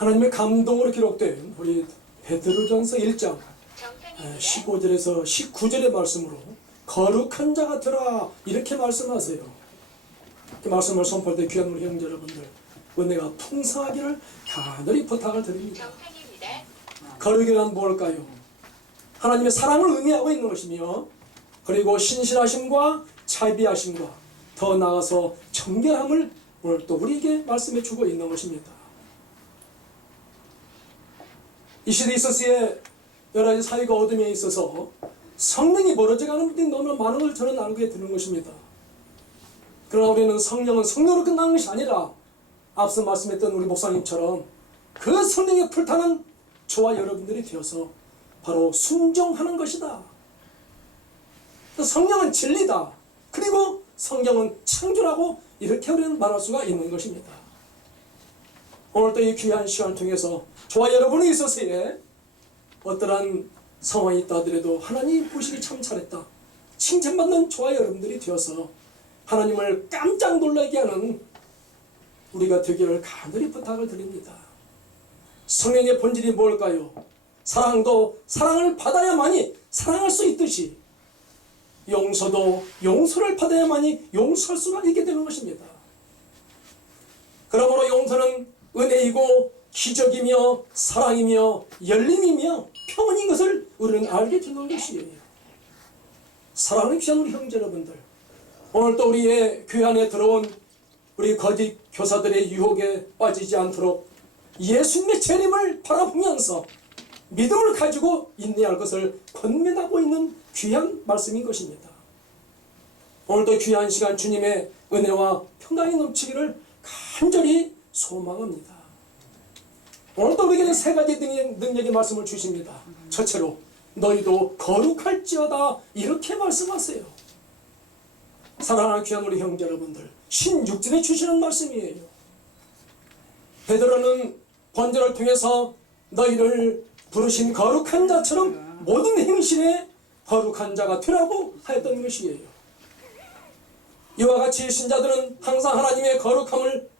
하나님의 감동으로 기록된 우리 베드로전서 1장 15절에서 19절의 말씀으로 거룩한 자 같으라 이렇게 말씀하세요. 그 말씀을 선포할 때 귀한 우리 형제 여러분들 은혜가 풍성하기를 간절히 부탁을 드립니다. 거룩이란 뭘까요? 하나님의 사랑을 의미하고 있는 것이며, 그리고 신실하심과 자비하심과 더 나아가서 정결함을 오늘 또 우리에게 말씀해 주고 있는 것입니다. 이 시대 있어서의 여러 가지 사회가 어둠에 있어서 성령이 멀어져가는 분들이 너무나 많은 걸 저는 알게 되는 것입니다. 그러나 우리는 성령은 성령으로 끝나는 것이 아니라 앞서 말씀했던 우리 목사님처럼 그 성령에 불타는 저와 여러분들이 되어서 바로 순종하는 것이다. 성령은 진리다. 그리고 성경은 창조라고 이렇게 우리는 말할 수가 있는 것입니다. 오늘도 이 귀한 시간을 통해서 저와 여러분이 있어서의 어떠한 상황이 있다 하더라도 하나님 보시기 참 잘했다, 칭찬받는 저와 여러분들이 되어서 하나님을 깜짝 놀라게 하는 우리가 되기를 간절히 부탁을 드립니다. 성령의 본질이 뭘까요? 사랑도 사랑을 받아야만이 사랑할 수 있듯이 용서도 용서를 받아야만이 용서할 수가 있게 되는 것입니다. 그러므로 용서는 은혜이고 기적이며 사랑이며 열림이며 평온인 것을 우리는 알게 되는 것이에요. 사랑하는 귀한 우리 형제 여러분들, 오늘 또 우리의 교회 안에 들어온 우리 거짓 교사들의 유혹에 빠지지 않도록 예수님의 재림을 바라보면서 믿음을 가지고 인내할 것을 권면하고 있는 귀한 말씀인 것입니다. 오늘도 귀한 시간 주님의 은혜와 평강이 넘치기를 간절히 소망합니다. 오늘도 우리에게는 세 가지 능력의 말씀을 주십니다. 첫째로 너희도 거룩할지어다 이렇게 말씀하세요. 사랑하는 귀한 우리 형제 여러분들, 16절에 주시는 말씀이에요. 베드로는 번제를 통해서 너희를 부르신 거룩한 자처럼 모든 행실에 거룩한 자가 되라고 하였던 것이에요. 이와 같이 신자들은 항상 하나님의 거룩함을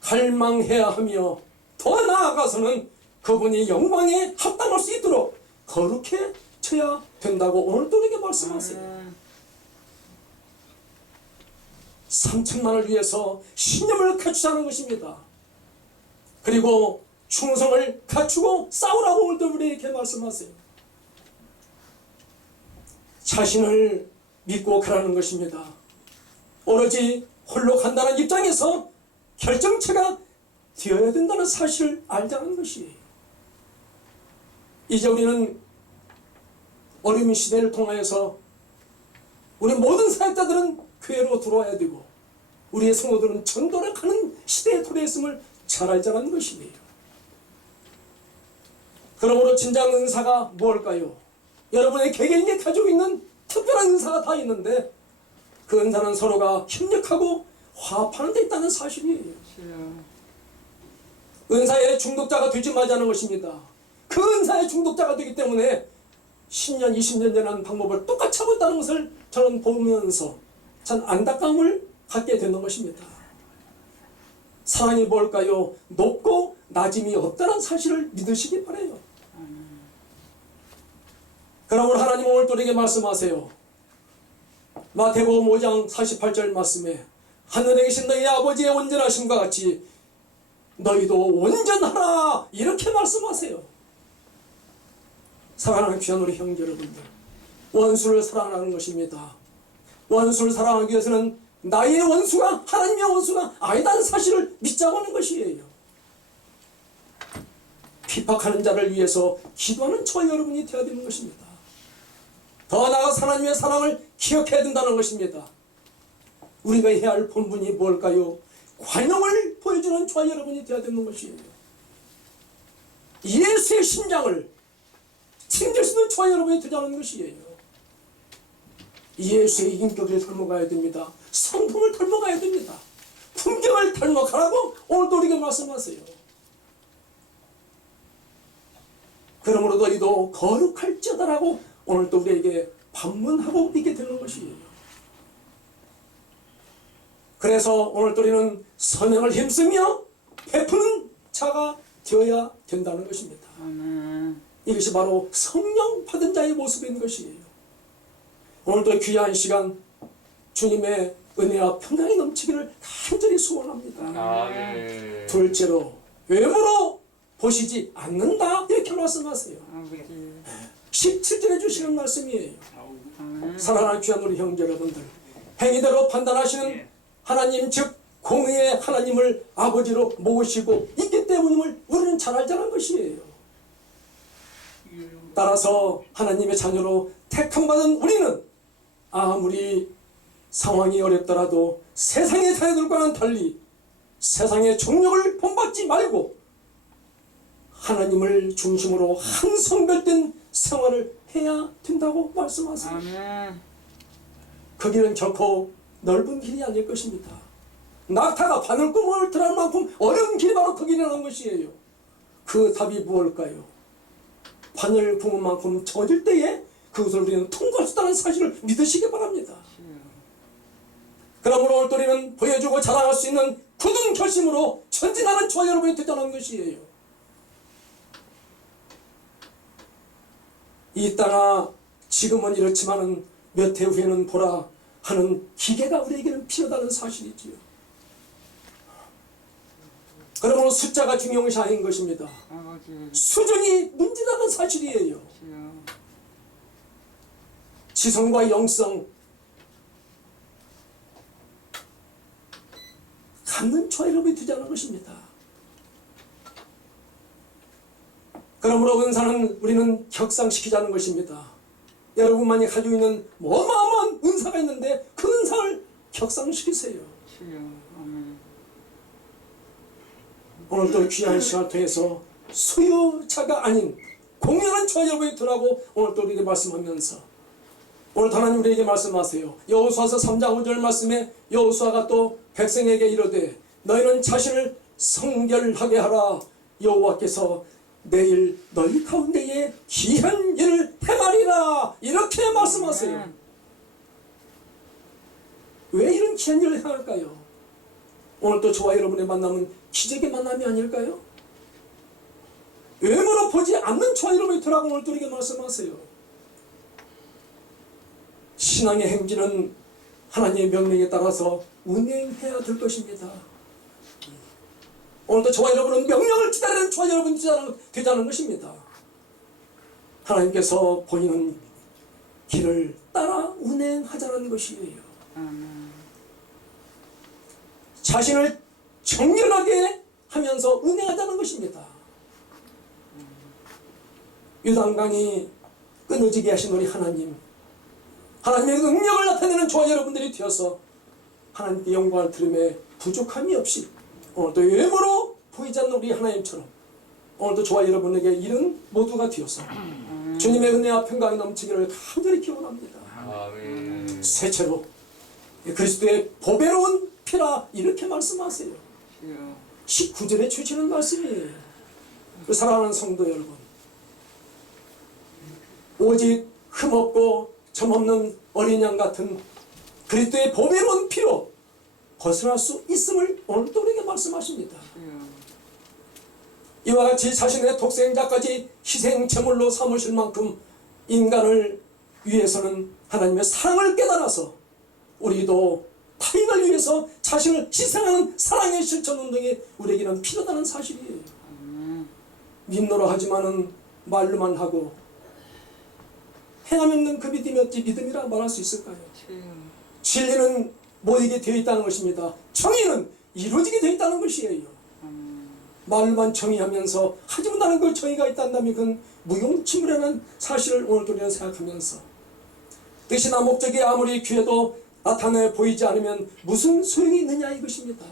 갈망해야 하며 더 나아가서는 그분이 영광에 합당할 수 있도록 거룩해져야 된다고 오늘 또 우리에게 말씀하세요. 3천만을 위해서 신념을 갖추자는 것입니다. 그리고 충성을 갖추고 싸우라고 오늘도 우리에게 말씀하세요. 자신을 믿고 가라는 것입니다. 오로지 홀로 간다는 입장에서 결정체가 되어야 된다는 사실을 알자는 것이에요. 이제 우리는 어려운 시대를 통하여서 우리 모든 사역자들은 교회로 들어와야 되고 우리의 성도들은 전도를 하는 시대에 들어있음을 잘 알자는 것이에요. 그러므로 진정 은사가 무엇일까요? 여러분의 개개인이 가지고 있는 특별한 은사가 다 있는데 그 은사는 서로가 협력하고 화합하는 데 있다는 사실이에요. 은사의 중독자가 되지 말자는 것입니다. 그 은사의 중독자가 되기 때문에 10년, 20년 전에 방법을 똑같이 하고 있다는 것을 저는 보면서 참 안타까움을 갖게 되는 것입니다. 사랑이 뭘까요? 높고 낮음이 없다는 사실을 믿으시기 바라요. 그러므로 하나님 오늘 또 우리에게 말씀하세요. 마태복음 5장 48절 말씀에 하늘에 계신 너희 아버지의 온전하심과 같이 너희도 온전하라 이렇게 말씀하세요. 사랑하는 귀한 우리 형제 여러분들, 원수를 사랑하는 것입니다. 원수를 사랑하기 위해서는 나의 원수가 하나님의 원수가 아니다는 사실을 믿자고 하는 것이에요. 핍박하는 자를 위해서 기도하는 저와 여러분이 되어야 되는 것입니다. 더 나아가 하나님의 사랑을 기억해야 된다는 것입니다. 우리가 해야 할 본분이 뭘까요? 관용을 보여주는 저와 여러분이 되어야 되는 것이에요. 예수의 심장을 챙길 수 있는 저와 여러분이 되자는 것이에요. 예수의 인격을 닮아가야 됩니다. 성품을 닮아가야 됩니다. 품격을 닮아가라고 오늘도 우리에게 말씀하세요. 그러므로 너희도 거룩할지어다라고 오늘도 우리에게 반문하고 있게 되는 것이에요. 그래서 오늘도 우리는 선행을 힘쓰며 베푸는 자가 되어야 된다는 것입니다. 아멘. 이것이 바로 성령 받은 자의 모습인 것이에요. 오늘도 귀한 시간 주님의 은혜와 평강이 넘치기를 간절히 소원합니다. 아멘. 둘째로 외모로 보시지 않는다 이렇게 말씀하세요. 아버지. 17절에 주시는 말씀이에요. 아멘. 사랑하는 귀한 우리 형제 여러분들, 행위대로 판단하시는 하나님 즉 공의의 하나님을 아버지로 모시고 있기 때문임을 우리는 잘 알자는 것이에요. 따라서 하나님의 자녀로 택함받은 우리는 아무리 상황이 어렵더라도 세상의 자녀들과는 달리 세상의 종력을 본받지 말고 하나님을 중심으로 한 성별된 생활을 해야 된다고 말씀하세요. 아멘. 그 길은 결코 넓은 길이 아닐 것입니다. 낙타가 바늘구멍을 들어갈 만큼 어려운 길이 바로 그 길이라는 것이에요. 그 답이 무엇일까요? 바늘구멍만큼 젖을 때에 그것을 우리는 통과할 수 있다는 사실을 믿으시기 바랍니다. 그러므로 오늘 우리는 보여주고 자랑할 수 있는 굳은 결심으로 전진하는 저와 여러분이 되자는 것이에요. 이 땅아 지금은 이렇지만은 몇 해 후에는 보라 하는 기계가 우리에게는 필요하다는 사실이지요. 그러므로 숫자가 중요시 아닌 것입니다. 아버지. 수준이 문제라는 사실이에요. 주여. 지성과 영성 갖는 저와 여러분이 되자는 것입니다. 그러므로 은사는 우리는 격상시키자는 것입니다. 여러분만이 가지고 있는 어마어마한 은사가 있는데 그 은사를 격상시키세요. 주여. 아멘. 오늘도 귀한 시간을 통해서 소유자가 아닌 공연한 저와 여러분이 되라고 오늘도 우리에게 말씀하면서 오늘 하나님 우리에게 말씀하세요. 여호수아서 3장 5절 말씀에 여호수아가 또 백성에게 이르되 너희는 자신을 성결하게 하라. 여호와께서 내일 너희 가운데에 귀한 일을 행하리라 이렇게 말씀하세요. 왜 이런 귀한 일을 행할까요? 오늘 또 저와 여러분의 만남은 기적의 만남이 아닐까요? 외모로 보지 않는 저와 여러분이 되라고 오늘 또 우리에게 말씀하세요. 신앙의 행진은 하나님의 명령에 따라서 운행해야 될 것입니다. 오늘도 저와 여러분은 명령을 기다리는 저와 여러분이 되자는 것입니다. 하나님께서 보이는 길을 따라 운행하자는 것이에요. 아멘. 자신을 정결하게 하면서 운행하자는 것입니다. 요단강이 끊어지게 하신 우리 하나님, 하나님의 능력을 나타내는 저와 여러분들이 되어서 하나님께 영광을 들음에 부족함이 없이 오늘도 외모로 보이지 않는 우리 하나님처럼 오늘도 저와 여러분에게 이런 모두가 되어서 주님의 은혜와 평강이 넘치기를 간절히 기원합니다. 아멘. 셋째로 그리스도의 보배로운 피라 이렇게 말씀하세요. 주여. 19절에 주시는 말씀이에요. 사랑하는 성도 여러분, 오직 흠없고 점없는 어린 양 같은 그리스도의 보배로운 피로 벗어날 수 있음을 오늘 또 우리에게 말씀하십니다. 주여. 이와 같이 자신의 독생자까지 희생 제물로 삼으실 만큼 인간을 위해서는 하나님의 사랑을 깨달아서 우리도 타인을 위해서 자신을 희생하는 사랑의 실천 운동이 우리에게는 필요하다는 사실이에요. 믿노라 하지만은 말로만 하고 행함 없는 그 믿음이 어찌 믿음이라 말할 수 있을까요? 주여. 진리는 모이게 되어 있다는 것입니다. 정의는 이루어지게 되어 있다는 것이에요. 말만 정의하면서 하지 못하는 그 정의가 있다면 그건 무용지물이라는 사실을 오늘 우리는 생각하면서 뜻이나 목적이 아무리 귀해도 나타내 보이지 않으면 무슨 소용이 있느냐 이것입니다.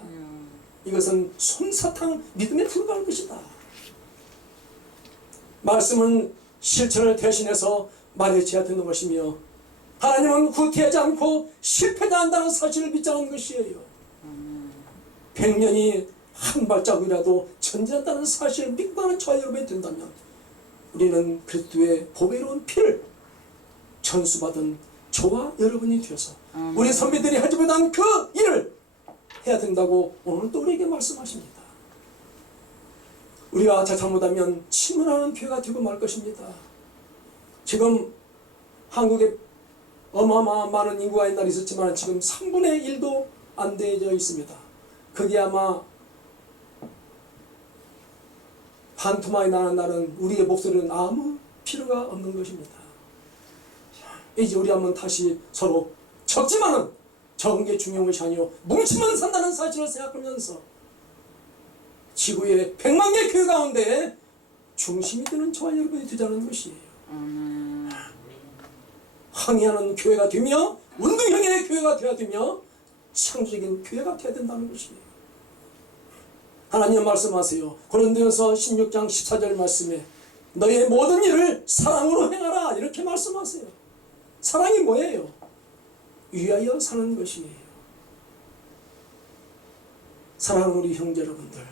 이것은 솜사탕 믿음에 불과한 것이다. 말씀은 실천을 대신해서 말해줘야 되는 것이며 하나님은 후퇴하지 않고 실패하지 않는다는 사실을 믿자는 것이에요. 100년이 한 발자국이라도 전진한다는 사실을 믿고 가는 저와 여러분이 된다면 우리는 그리스도의 보배로운 피를 전수받은 저와 여러분이 되어서 우리 선비들이 하지 못한 그 일을 해야 된다고 오늘 또 우리에게 말씀하십니다. 우리가 잘못하면 침몰하는 교회가 되고 말 것입니다. 지금 한국에 어마어마한 많은 인구가 옛날에 있었지만 지금 3분의 1도 안 되어져 있습니다. 그게 아마 반토막이 나는 날은 우리의 목소리는 아무 필요가 없는 것입니다. 이제 우리 한번 다시 서로 적지만은 적은 게 중요한 것이 아니요 뭉치면 산다는 사실을 생각하면서 지구의 100만 개 교회 가운데 중심이 되는 저와 여러분이 되자는 것이에요. 아멘. 항의하는 교회가 되며 운동형의 교회가 되어야 되며 창조적인 교회가 되어야 된다는 것이에요. 하나님 말씀하세요. 고린도전서 16장 14절 말씀에 너의 모든 일을 사랑으로 행하라 이렇게 말씀하세요. 사랑이 뭐예요? 위하여 사는 것이에요. 사랑하는 우리 형제 여러분들,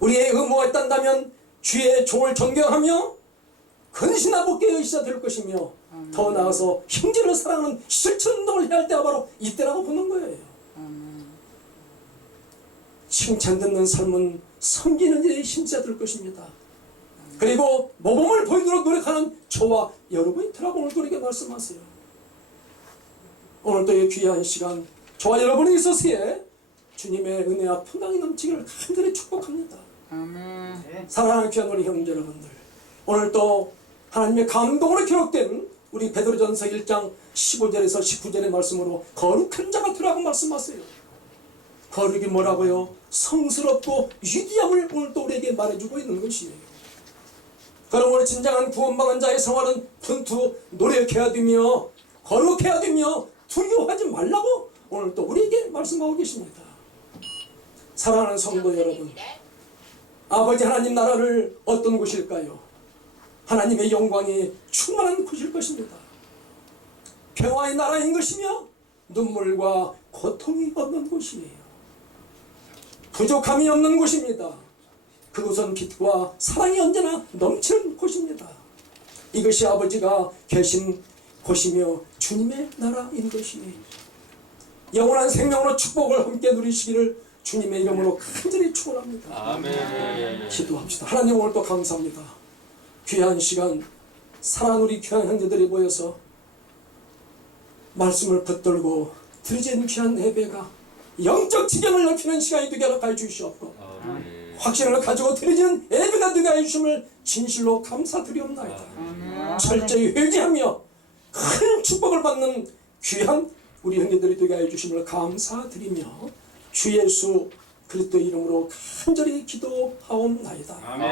우리의 의무가 있단다면 주의 종을 존경하며 근신하고 깨어 있어야 될 것이며 더 나아가서 형제를 사랑하는 실천 운동을 해야 할 때가 바로 이때라고 보는 거예요. 칭찬 듣는 삶은 섬기는 일에 힘써야 될 것입니다. 그리고 모범을 보이도록 노력하는 저와 여러분이 되라고 오늘도 우리에게 말씀하세요. 오늘도 이 귀한 시간 저와 여러분이 있어서에 주님의 은혜와 평강이 넘치기를 간절히 축복합니다. 아멘. 사랑하는 귀한 우리 형제 여러분들, 오늘도 하나님의 감동으로 기록된 우리 베드로전서 1장 15절에서 19절의 말씀으로 거룩한 자가 되라고 말씀하세요. 거룩이 뭐라고요? 성스럽고 위대함을 오늘 또 우리에게 말해주고 있는 것이에요. 그럼 오늘 진정한 구원받은 자의 생활은 분투 노력해야 되며 거룩해야 되며 두려워하지 말라고 오늘 또 우리에게 말씀하고 계십니다. 사랑하는 성도 여러분, 아버지 하나님 나라를 어떤 곳일까요? 하나님의 영광이 충만한 곳일 것입니다. 평화의 나라인 것이며 눈물과 고통이 없는 곳이에요. 부족함이 없는 곳입니다. 그곳은 빛과 사랑이 언제나 넘치는 곳입니다. 이것이 아버지가 계신 곳이며 주님의 나라인 것이에요. 영원한 생명으로 축복을 함께 누리시기를 주님의 이름으로 간절히 축원합니다. 아멘. 기도합시다. 하나님 오늘 또 감사합니다. 귀한 시간 사랑하는 우리 귀한 형제들이 모여서 말씀을 붙들고 드려진 귀한 예배가 영적 지경을 넓히는 시간이 되게 하여 주시옵고 아멘. 확신을 가지고 드려지는 예배가 되게 하여 주심을 진실로 감사드리옵나이다. 철저히 회개하며 큰 축복을 받는 귀한 우리 형제들이 되게 하여 주심을 감사드리며 주 예수 그리스도 이름으로 간절히 기도하옵나이다. 아멘.